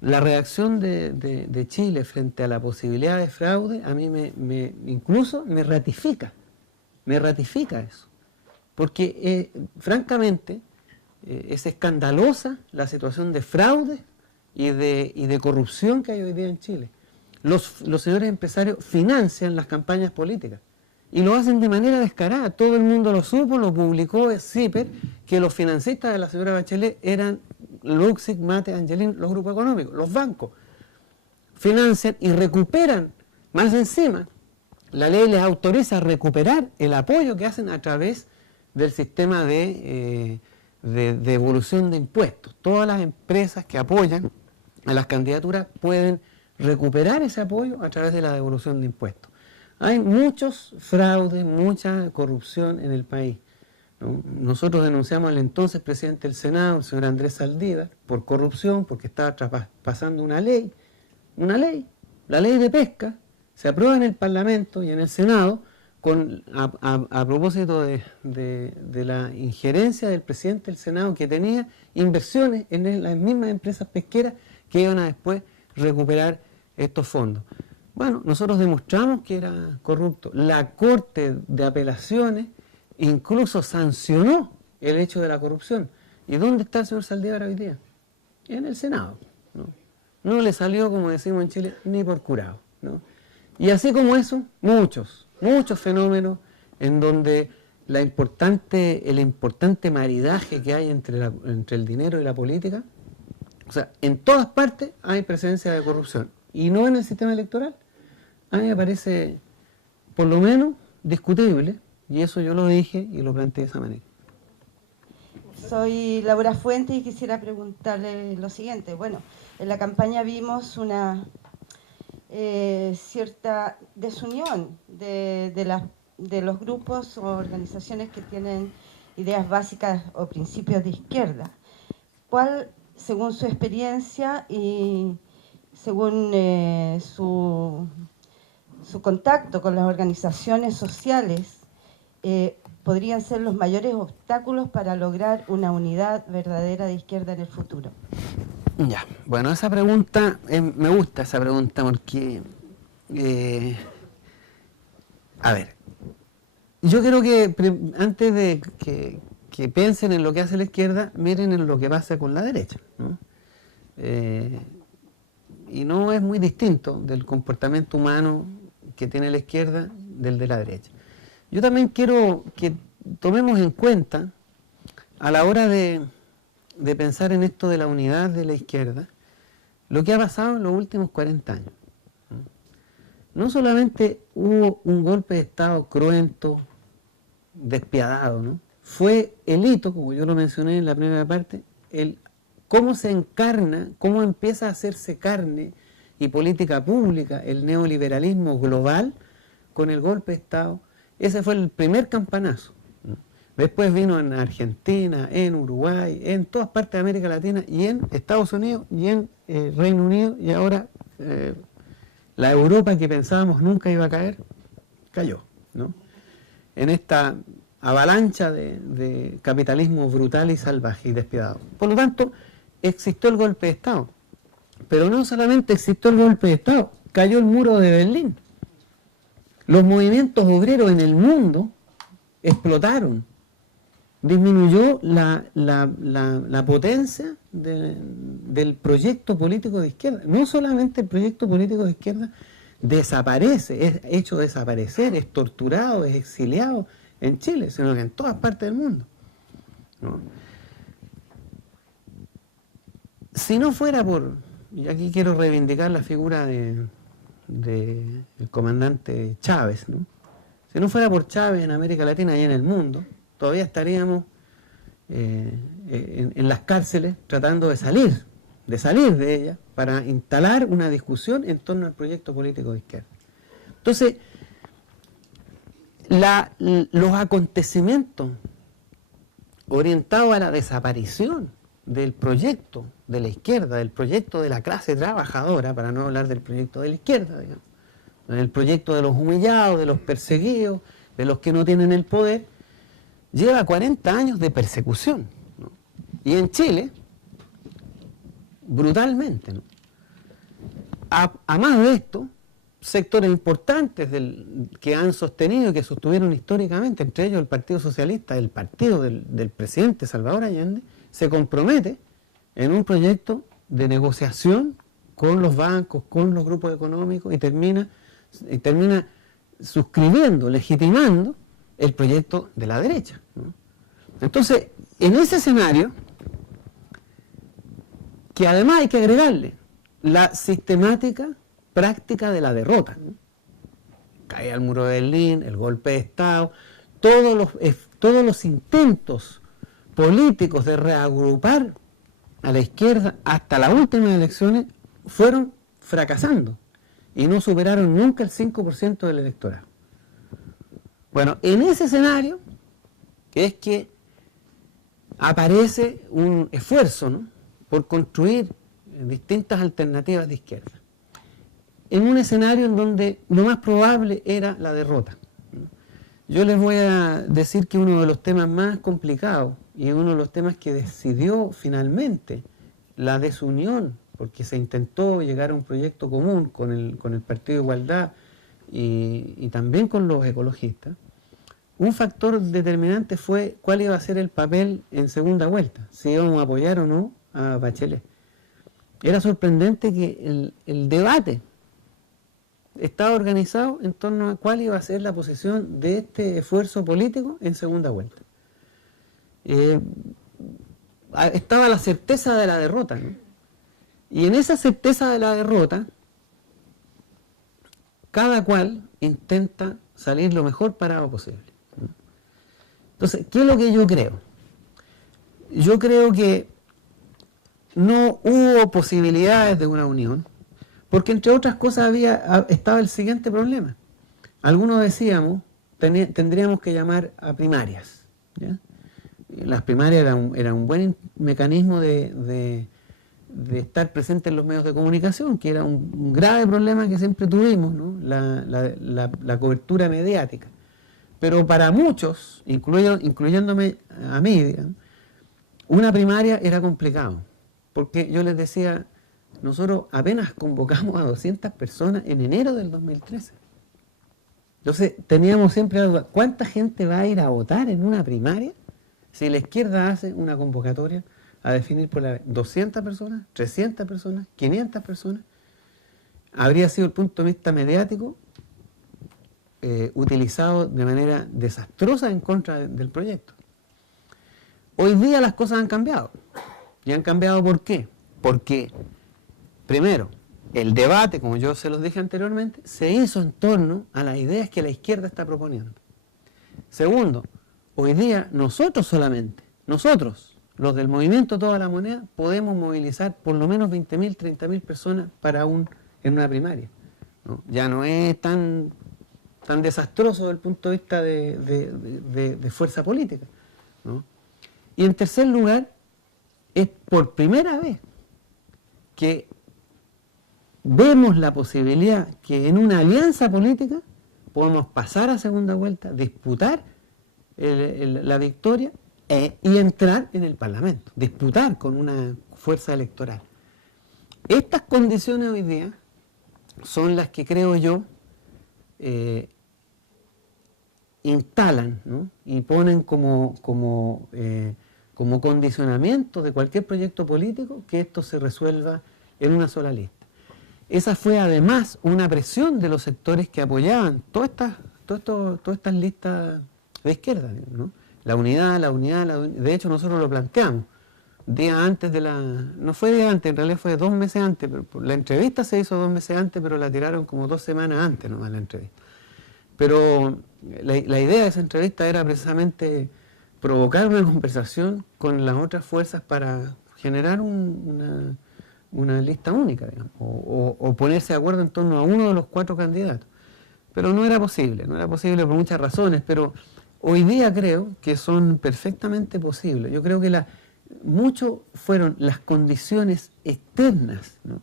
La reacción de Chile frente a la posibilidad de fraude a mí incluso me ratifica eso, porque francamente es escandalosa la situación de fraude y de corrupción que hay hoy día en Chile. Los señores empresarios financian las campañas políticas y lo hacen de manera descarada. Todo el mundo lo supo, lo publicó CIPER, que los financistas de la señora Bachelet eran Luxic, Mate, Angelín, los grupos económicos, los bancos. Financian y recuperan, más encima, la ley les autoriza a recuperar el apoyo que hacen a través del sistema de devolución de impuestos. Todas las empresas que apoyan a las candidaturas pueden recuperar ese apoyo a través de la devolución de impuestos. Hay muchos fraudes, mucha corrupción en el país, ¿no? Nosotros denunciamos al entonces presidente del Senado, el señor Andrés Saldívar, por corrupción, porque estaba traspasando una ley, la ley de pesca, se aprueba en el Parlamento y en el Senado a propósito de la injerencia del presidente del Senado, que tenía inversiones en las mismas empresas pesqueras que iban a después recuperar estos fondos. Bueno, nosotros demostramos que era corrupto. La Corte de Apelaciones incluso sancionó el hecho de la corrupción. ¿Y dónde está el señor Saldívar hoy día? En el Senado, ¿no? No le salió, como decimos en Chile, ni por curado, ¿no? Y así como eso, muchos fenómenos en donde el importante maridaje que hay entre el dinero y la política, o sea, en todas partes hay presencia de corrupción, y no en el sistema electoral. A mí me parece, por lo menos, discutible, y eso yo lo dije y lo planteé de esa manera. Soy Laura Fuentes y quisiera preguntarle lo siguiente. Bueno, en la campaña vimos una cierta desunión de los grupos o organizaciones que tienen ideas básicas o principios de izquierda. ¿Cuál, según su experiencia y según su contacto con las organizaciones sociales, podrían ser los mayores obstáculos para lograr una unidad verdadera de izquierda en el futuro? Ya, bueno, esa pregunta, me gusta esa pregunta porque, a ver, yo creo que antes de que piensen en lo que hace la izquierda, miren en lo que pasa con la derecha, ¿no? Y no es muy distinto del comportamiento humano que tiene la izquierda del de la derecha. Yo también quiero que tomemos en cuenta, a la hora de pensar en esto de la unidad de la izquierda, lo que ha pasado en los últimos 40 años. No solamente hubo un golpe de Estado cruento, despiadado, ¿no? Fue el hito, como yo lo mencioné en la primera parte, cómo se encarna, cómo empieza a hacerse carne y política pública el neoliberalismo global con el golpe de Estado. Ese fue el primer campanazo. Después vino en Argentina, en Uruguay, en todas partes de América Latina, y en Estados Unidos, y en Reino Unido, y ahora la Europa que pensábamos nunca iba a caer, cayó, ¿no? En esta avalancha de capitalismo brutal y salvaje y despiadado. Por lo tanto, existió el golpe de Estado. Pero no solamente existió el golpe de Estado, cayó el muro de Berlín. Los movimientos obreros en el mundo explotaron. Disminuyó la potencia del proyecto político de izquierda. No solamente el proyecto político de izquierda desaparece, es hecho desaparecer, es torturado, es exiliado en Chile, sino que en todas partes del mundo, ¿no? Si no fuera por, y aquí quiero reivindicar la figura del comandante Chávez, ¿no? Si no fuera por Chávez en América Latina y en el mundo, todavía estaríamos en las cárceles tratando de salir de ellas para instalar una discusión en torno al proyecto político de izquierda. Entonces, los acontecimientos orientados a la desaparición del proyecto de la izquierda, del proyecto de la clase trabajadora, para no hablar del proyecto de la izquierda, digamos, el proyecto de los humillados, de los perseguidos, de los que no tienen el poder, lleva 40 años de persecución, ¿no? Y en Chile, brutalmente, ¿no? a más de esto, sectores importantes que han sostenido y que sostuvieron históricamente, entre ellos el Partido Socialista, el partido del presidente Salvador Allende, se compromete en un proyecto de negociación con los bancos, con los grupos económicos y termina suscribiendo, legitimando el proyecto de la derecha, ¿no? Entonces, en ese escenario, que además hay que agregarle la sistemática práctica de la derrota, ¿no? Cae al muro de Berlín, el golpe de Estado, todos los intentos políticos de reagrupar a la izquierda hasta las últimas elecciones fueron fracasando y no superaron nunca el 5% del electorado. Bueno, en ese escenario es que aparece un esfuerzo, ¿no?, por construir distintas alternativas de izquierda, en un escenario en donde lo más probable era la derrota. Yo les voy a decir que uno de los temas más complicados y uno de los temas que decidió finalmente la desunión, porque se intentó llegar a un proyecto común con el Partido de Igualdad y también con los ecologistas, un factor determinante fue cuál iba a ser el papel en segunda vuelta, si íbamos a apoyar o no a Bachelet. Era sorprendente que el debate estaba organizado en torno a cuál iba a ser la posición de este esfuerzo político en segunda vuelta. Estaba la certeza de la derrota, ¿no? Y en esa certeza de la derrota, cada cual intenta salir lo mejor parado posible, ¿no? Entonces, ¿qué es lo que yo creo? Yo creo que no hubo posibilidades de una unión, porque entre otras cosas estaba el siguiente problema. Algunos decíamos, tendríamos que llamar a primarias, ¿ya? Las primarias eran un buen mecanismo de estar presente en los medios de comunicación, que era un grave problema que siempre tuvimos, ¿no?, la cobertura mediática. Pero para muchos, incluyéndome a mí, digamos, una primaria era complicado, porque yo les decía, nosotros apenas convocamos a 200 personas en enero del 2013. Entonces teníamos siempre la duda, ¿cuánta gente va a ir a votar en una primaria si la izquierda hace una convocatoria a definir por la 200 personas, 300 personas, 500 personas? Habría sido el punto de vista mediático utilizado de manera desastrosa en contra del proyecto. Hoy día las cosas han cambiado. ¿Y han cambiado por qué? Porque, primero, el debate, como yo se los dije anteriormente, se hizo en torno a las ideas que la izquierda está proponiendo. Segundo, hoy día nosotros solamente, nosotros, los del movimiento Toda la Moneda, podemos movilizar por lo menos 20.000, 30.000 personas en una primaria, ¿no? Ya no es tan desastroso desde el punto de vista de fuerza política, ¿no? Y en tercer lugar, es por primera vez que vemos la posibilidad que en una alianza política podemos pasar a segunda vuelta, disputar la victoria y entrar en el Parlamento, disputar con una fuerza electoral. Estas condiciones hoy día son las que creo yo instalan, ¿no?, y ponen como condicionamiento de cualquier proyecto político que esto se resuelva en una sola lista. Esa fue además una presión de los sectores que apoyaban todas estas listas de izquierda, ¿no? La unidad. De hecho, nosotros lo planteamos días antes no fue día antes, en realidad fue 2 meses antes, pero la entrevista se hizo 2 meses antes, pero la tiraron como 2 semanas antes nomás la entrevista. Pero la idea de esa entrevista era precisamente provocar una conversación con las otras fuerzas para generar una lista única, digamos, o ponerse de acuerdo en torno a uno de los 4 candidatos. Pero no era posible por muchas razones, pero hoy día creo que son perfectamente posibles. Yo creo que mucho fueron las condiciones externas, ¿no?,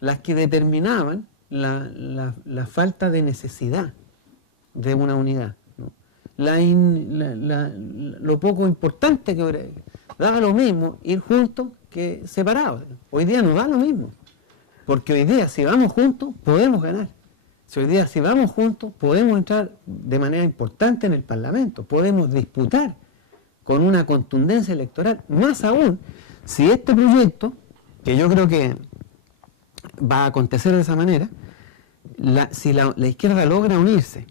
las que determinaban la falta de necesidad de una unidad, ¿no? Lo poco importante que daba lo mismo ir juntos que separados. Hoy día no da lo mismo, Porque hoy día, si vamos juntos, podemos ganar. Si hoy día, si vamos juntos, podemos entrar de manera importante en el Parlamento, podemos disputar con una contundencia electoral, más aún si este proyecto, que yo creo que va a acontecer de esa manera, si la izquierda logra unirse,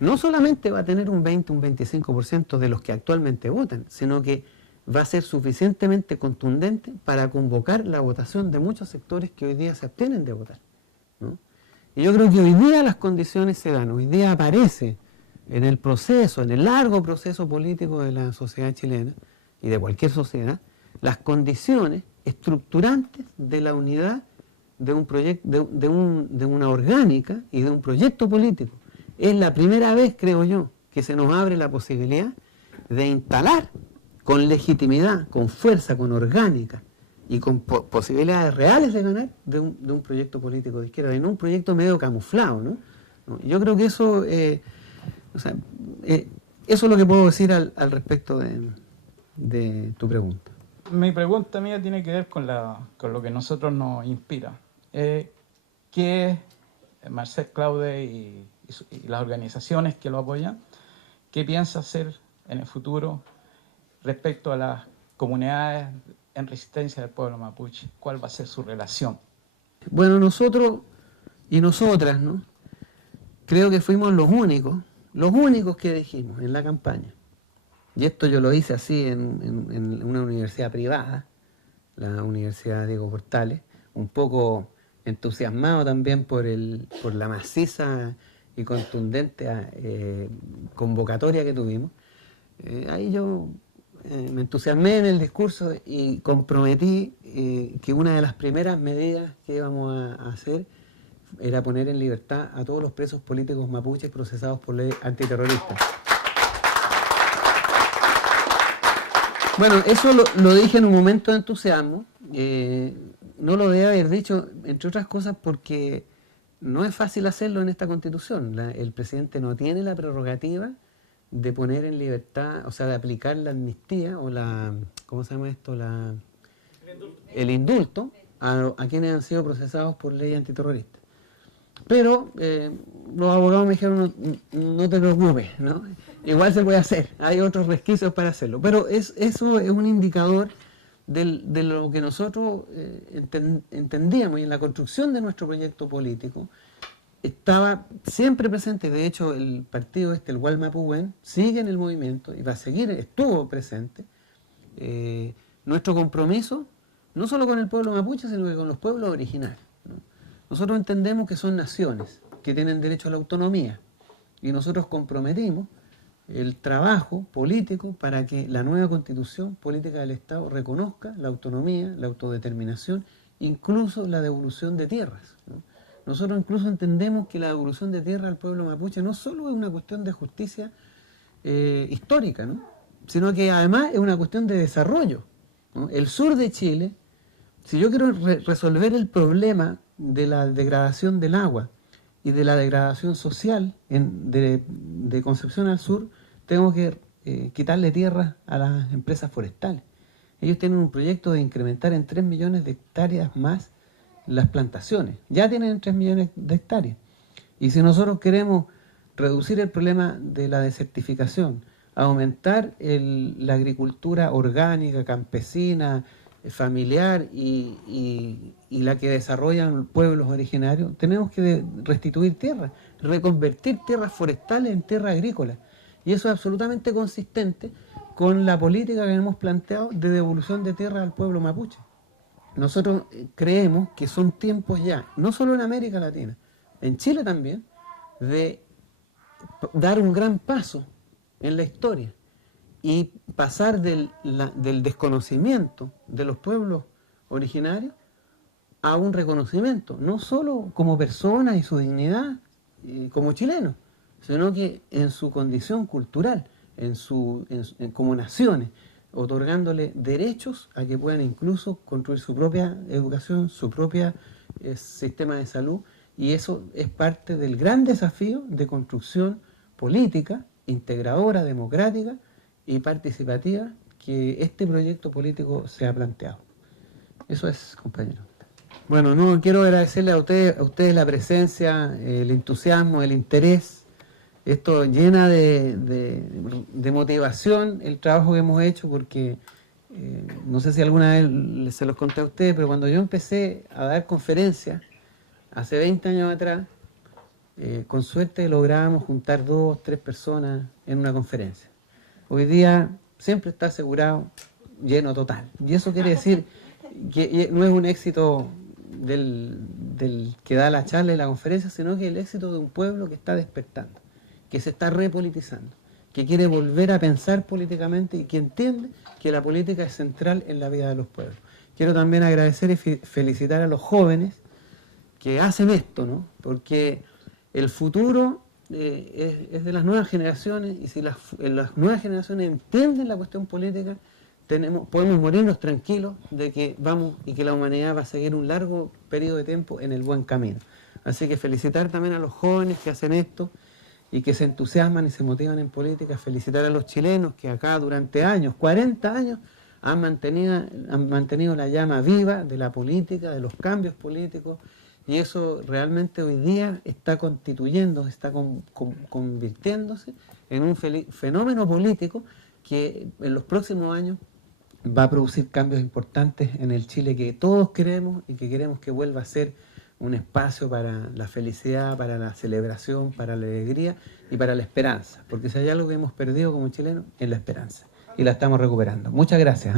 no solamente va a tener un 20, un 25% de los que actualmente votan, sino que va a ser suficientemente contundente para convocar la votación de muchos sectores que hoy día se abstienen de votar, ¿no? Y yo creo que hoy día las condiciones se dan, hoy día aparece en el proceso, en el largo proceso político de la sociedad chilena y de cualquier sociedad, las condiciones estructurantes de la unidad de un proyecto, de una orgánica y de un proyecto político. Es la primera vez, creo yo, que se nos abre la posibilidad de instalar con legitimidad, con fuerza, con orgánica y con posibilidades reales de ganar de un proyecto político de izquierda y no un proyecto medio camuflado, ¿no? Yo creo que eso, eso es lo que puedo decir al respecto de tu pregunta. Mi pregunta mía tiene que ver con lo que a nosotros nos inspira. ¿Qué Marcel Claude y las organizaciones que lo apoyan, qué piensa hacer en el futuro respecto a las comunidades en resistencia del pueblo mapuche? ¿Cuál va a ser su relación? Bueno, nosotros y nosotras, ¿no? Creo que fuimos los únicos que dijimos en la campaña. Y esto yo lo hice así en una universidad privada, la Universidad Diego Portales, un poco entusiasmado también por la maciza y contundente convocatoria que tuvimos. Ahí yo me entusiasmé en el discurso y comprometí que una de las primeras medidas que íbamos a hacer era poner en libertad a todos los presos políticos mapuches procesados por ley antiterrorista. Bueno, eso lo dije en un momento de entusiasmo. No lo debe haber dicho, entre otras cosas, porque no es fácil hacerlo en esta Constitución. El presidente no tiene la prerrogativa de poner en libertad, o sea, de aplicar la amnistía o ¿cómo se llama esto? El indulto a quienes han sido procesados por ley antiterrorista. Pero los abogados me dijeron, no te preocupes, ¿no? Igual se puede hacer, hay otros resquicios para hacerlo. Pero eso es un indicador de lo que nosotros entendíamos, y en la construcción de nuestro proyecto político estaba siempre presente. De hecho, el partido el Gualmapuén, sigue en el movimiento y va a seguir, estuvo presente. Nuestro compromiso, no solo con el pueblo mapuche, sino que con los pueblos originarios, ¿no? Nosotros entendemos que son naciones que tienen derecho a la autonomía y nosotros comprometimos el trabajo político para que la nueva constitución política del Estado reconozca la autonomía, la autodeterminación, incluso la devolución de tierras, ¿no? Nosotros incluso entendemos que la devolución de tierra al pueblo mapuche no solo es una cuestión de justicia histórica, ¿no? Sino que además es una cuestión de desarrollo, ¿no? El sur de Chile, si yo quiero resolver el problema de la degradación del agua y de la degradación social de Concepción al sur, tengo que quitarle tierra a las empresas forestales. Ellos tienen un proyecto de incrementar en 3 millones de hectáreas más las plantaciones. Ya tienen 3 millones de hectáreas. Y si nosotros queremos reducir el problema de la desertificación, aumentar la agricultura orgánica, campesina, familiar y la que desarrollan pueblos originarios, tenemos que restituir tierra, reconvertir tierras forestales en tierra agrícola. Y eso es absolutamente consistente con la política que hemos planteado de devolución de tierra al pueblo mapuche. Nosotros creemos que son tiempos ya, no solo en América Latina, en Chile también, de dar un gran paso en la historia y pasar del desconocimiento de los pueblos originarios a un reconocimiento, no solo como personas y su dignidad como chilenos, sino que en su condición cultural, como naciones, otorgándole derechos a que puedan incluso construir su propia educación, su propio sistema de salud, y eso es parte del gran desafío de construcción política, integradora, democrática y participativa que este proyecto político se ha planteado. Eso es, compañero. Bueno, no, quiero agradecerle a ustedes la presencia, el entusiasmo, el interés. Esto llena de motivación el trabajo que hemos hecho, porque no sé si alguna vez se los conté a ustedes, pero cuando yo empecé a dar conferencias, hace 20 años atrás, con suerte lográbamos juntar 2, 3 personas en una conferencia. Hoy día siempre está asegurado, lleno total. Y eso quiere decir que no es un éxito del que da la charla y la conferencia, sino que el éxito de un pueblo que está despertando, que se está repolitizando, que quiere volver a pensar políticamente y que entiende que la política es central en la vida de los pueblos. Quiero también agradecer y felicitar a los jóvenes que hacen esto, ¿no? Porque el futuro es de las nuevas generaciones, y si las nuevas generaciones entienden la cuestión política, podemos morirnos tranquilos de que vamos y que la humanidad va a seguir un largo periodo de tiempo en el buen camino. Así que felicitar también a los jóvenes que hacen esto y que se entusiasman y se motivan en política. Felicitar a los chilenos que acá durante años, 40 años, han mantenido la llama viva de la política, de los cambios políticos, y eso realmente hoy día está constituyendo, está convirtiéndose en un fenómeno político que en los próximos años va a producir cambios importantes en el Chile que todos queremos y que queremos que vuelva a ser un espacio para la felicidad, para la celebración, para la alegría y para la esperanza. Porque si hay algo que hemos perdido como chilenos, es la esperanza. Y la estamos recuperando. Muchas gracias.